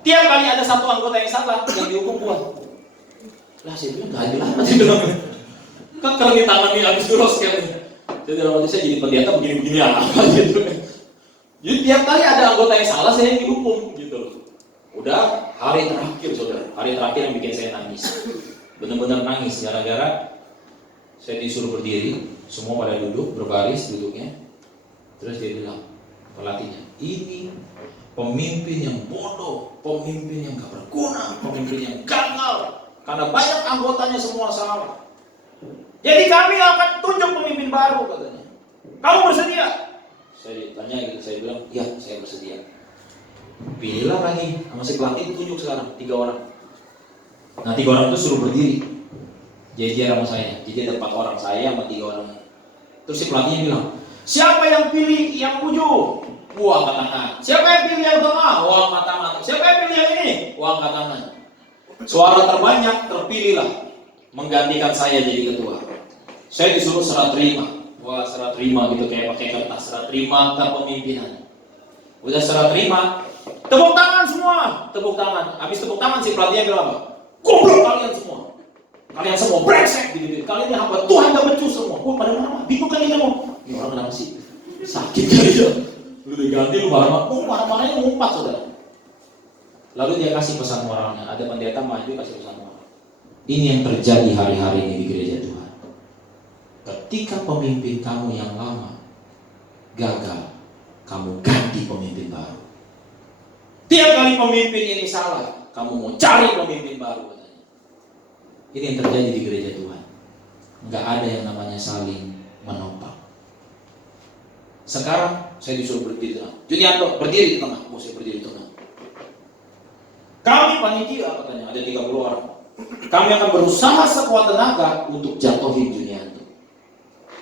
Tiap kali ada satu anggota yang salah, yang dihukum gua. Lah saya bilang gak adil amat, saya bilang. Kan keren tangan nih habis durus kan. Jadi dalam hati saya jadi pendeta begini-begini apa gitu. Jadi tiap kali ada anggota yang salah saya yang dihukum gitu loh. Udah hari terakhir saudara, hari terakhir yang bikin saya nangis. Benar-benar nangis gara-gara saya disuruh berdiri, semua pada duduk berbaris duduknya. Terus dia bilang pelatihnya, ini pemimpin yang bodoh, pemimpin yang gak berguna, pemimpin yang gagal. Karena banyak anggotanya semua salah. Jadi kami akan tunjuk pemimpin baru katanya. Kamu bersedia? Saya ditanya gitu, saya bilang, ya saya bersedia. Pilihlah lagi, sama si pelatih ditunjuk sekarang 3 orang. Nah 3 orang itu suruh berdiri, jejer sama saya. Jadi ada 4 orang, saya sama 3 orang. Terus si pelatihnya bilang, siapa yang pilih yang ujung? Gua angkat tangan. Siapa yang pilih yang tengah? Gua angkat tangan. Siapa yang pilih yang ini? Gua angkat tangan. Suara terbanyak terpilihlah menggantikan saya jadi ketua. Saya disuruh serah terima. Wah serah terima gitu kayak pakai kertas, serah terima kepemimpinan. Udah serah terima, tepuk tangan semua, tepuk tangan. Habis tepuk tangan si pelatihnya bilang apa? Goblok kalian semua brengsek gitu. Kalian yang hamba Tuhan gak becus semua. Pada mana? Bingung kan ini mau? Ini orang kenapa sih? Sakit kali ya. Lu diganti lu marah-marahnya ngumpat saudara. Lalu dia kasih pesan moralnya. Ada pendeta maju kasih pesan moral. Ini yang terjadi hari-hari ini di gereja Tuhan. Ketika pemimpin kamu yang lama gagal, kamu ganti pemimpin baru. Tiap kali pemimpin ini salah, kamu mau cari pemimpin baru. Ini yang terjadi di gereja Tuhan. Enggak ada yang namanya saling menopang. Sekarang saya disuruh berdiri di tengah. Junianto berdiri di tengah. Mau saya berdiri di tengah. Kami panitia katanya ada 30 orang. Kami akan berusaha sekuat tenaga untuk jatuhin Junianto.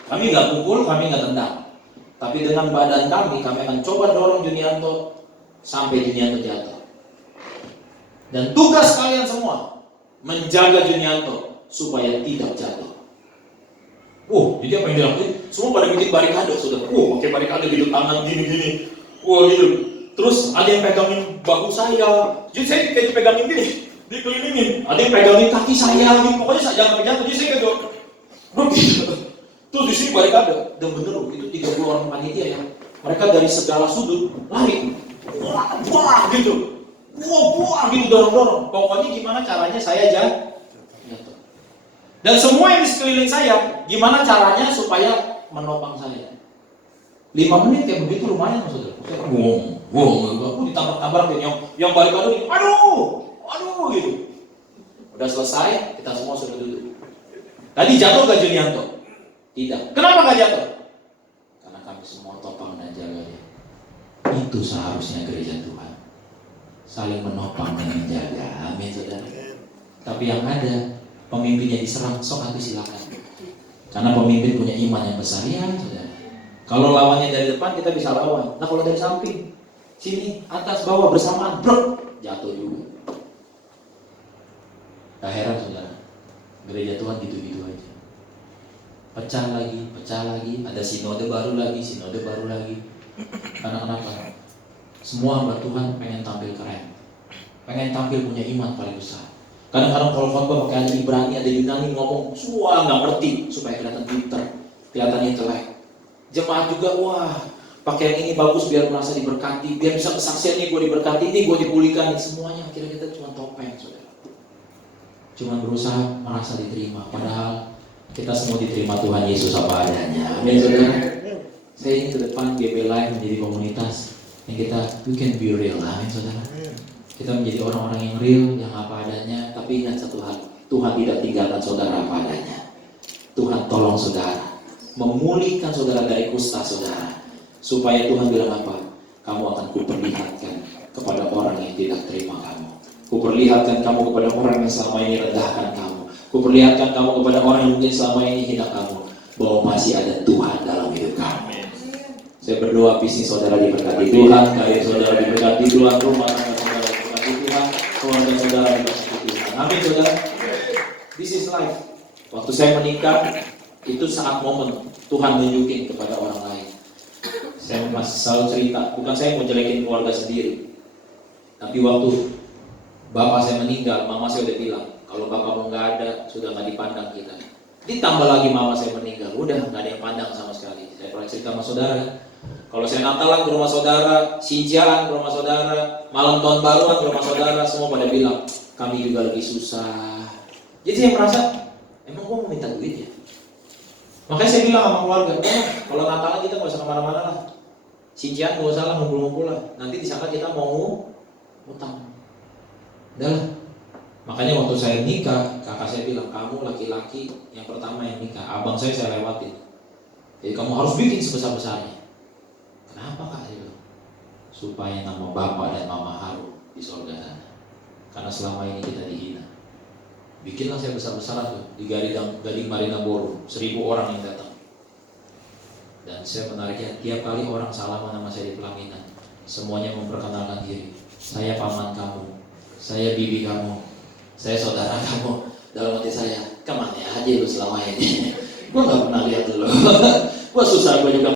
Kami nggak pukul, kami nggak tendang. Tapi dengan badan kami akan coba dorong Junianto sampai Junianto jatuh. Dan tugas kalian semua menjaga Junianto supaya tidak jatuh. Jadi apa yang dilakukan? Semua pada bikin barikade, sudah. Pakai barikade gitu, tangan gini-gini. Gitu. Terus ada yang pegangin bahu saya. Jadi saya kayak dipegangin gini, dikelilingin. Ada yang pegangin kaki saya, gitu. Pokoknya saya jangan jatuh. Jadi saya kayak begitu. Terus di sini barikade. Dan bener itu 30 orang panitia ya. Mereka dari segala sudut lari. Wah gitu. Wah gitu dorong-dorong. Pokoknya gimana caranya saya jatuh. Dan semua yang di sekeliling saya, gimana caranya supaya menopang saya. 5 menit kayak begitu lumayan maksudnya. Aku ditabrak-tabrak yang barikade ini, aduh gitu. Udah selesai, kita semua sudah duduk. Tadi jatuh gak Junianto? Tidak. Kenapa gak jatuh? Karena kami semua topang dan jaga dia. Itu seharusnya gereja Tuhan. Saling menopang dan menjaga. Amin saudara. Tapi yang ada, pemimpinnya diserang, sok aku silakan. Karena pemimpin punya iman yang besar ya saudara. Kalau lawannya dari depan kita bisa lawan. Nah kalau dari samping, sini, atas, bawah bersamaan, jatuh juga. Gak heran saudara, gereja Tuhan gitu-gitu aja. Pecah lagi, ada sinode baru lagi. Karena kenapa? Semua hamba Tuhan pengen tampil keren, pengen tampil punya iman paling besar. Kadang-kadang kalau khotbah pakai ada Ibrani, ada Yunani ngomong, semua nggak ngerti supaya kelihatan pinter, kelihatan intelek. Jemaat juga, pakai yang ini bagus biar merasa diberkati, biar bisa kesaksian nih gue diberkati, ini gue dipulihkan, semuanya akhirnya kita cuma topeng, saudara. Cuma berusaha merasa diterima, padahal kita semua diterima Tuhan Yesus apa adanya. Amin, saudara. Saya ingin ke depan GP Live menjadi komunitas yang we can be real, amin, saudara. Kita menjadi orang-orang yang real, yang apa adanya. Tapi ingat satu hal, Tuhan tidak tinggalkan saudara apa adanya. Tuhan tolong saudara, memulihkan saudara dari kusta saudara, supaya Tuhan bilang apa? Kamu akan kuperlihatkan kepada orang yang tidak terima kamu. Kuperlihatkan kamu kepada orang yang selama ini rendahkan kamu. Kuperlihatkan kamu kepada orang yang mungkin selama ini hina kamu, bahwa masih ada Tuhan dalam hidup kamu. Saya berdoa visi saudara diberkati Tuhan, karir saudara diberkati Tuhan, rumah tangga saudara diberkati Tuhan, keluarga saudara diberkati Tuhan. Amin saudara. This is life. Waktu saya menikah, itu saat momen Tuhan nunjukin kepada orang lain. Saya masih selalu cerita, bukan saya mau jelekin keluarga sendiri, tapi waktu Bapak saya meninggal, mama saya udah bilang, kalau bapakmu nggak ada, sudah nggak dipandang kita. Ditambah lagi mama saya meninggal, udah nggak ada yang pandang sama sekali. Saya pernah cerita sama saudara, kalau saya Natalan ke rumah saudara, Sinjaan ke rumah saudara, malam tahun baruan ke rumah saudara, semua pada bilang, kami juga lagi susah. Jadi saya merasa, emang gua mau minta duit ya? Makanya saya bilang sama keluarga, kalau Natalan kita nggak usah kemana-mana lah. Sinjaan nggak usah lah, ngumpul-ngumpul lah. Nanti disangka kita mau utang. Udah lah. Makanya waktu saya nikah, kakak saya bilang, kamu laki-laki yang pertama yang nikah. Abang saya lewatin. Jadi kamu harus bikin sebesar-besarnya. Kenapa kak? Saya bilang, supaya nama bapak dan mama harum di surga sana. Karena selama ini kita dihina. Bikinlah saya besar-besaran tuh di Gading Marina Boro, 1000 orang yang datang. Dan saya menariknya, tiap kali orang salaman nama saya di pelaminan, semuanya memperkenalkan diri. Saya paman kamu, saya bibi kamu, saya saudara kamu. Dalam hati saya, kemana aja lu selama ini? Gua nggak pernah lihat lu. Gua susah, gua juga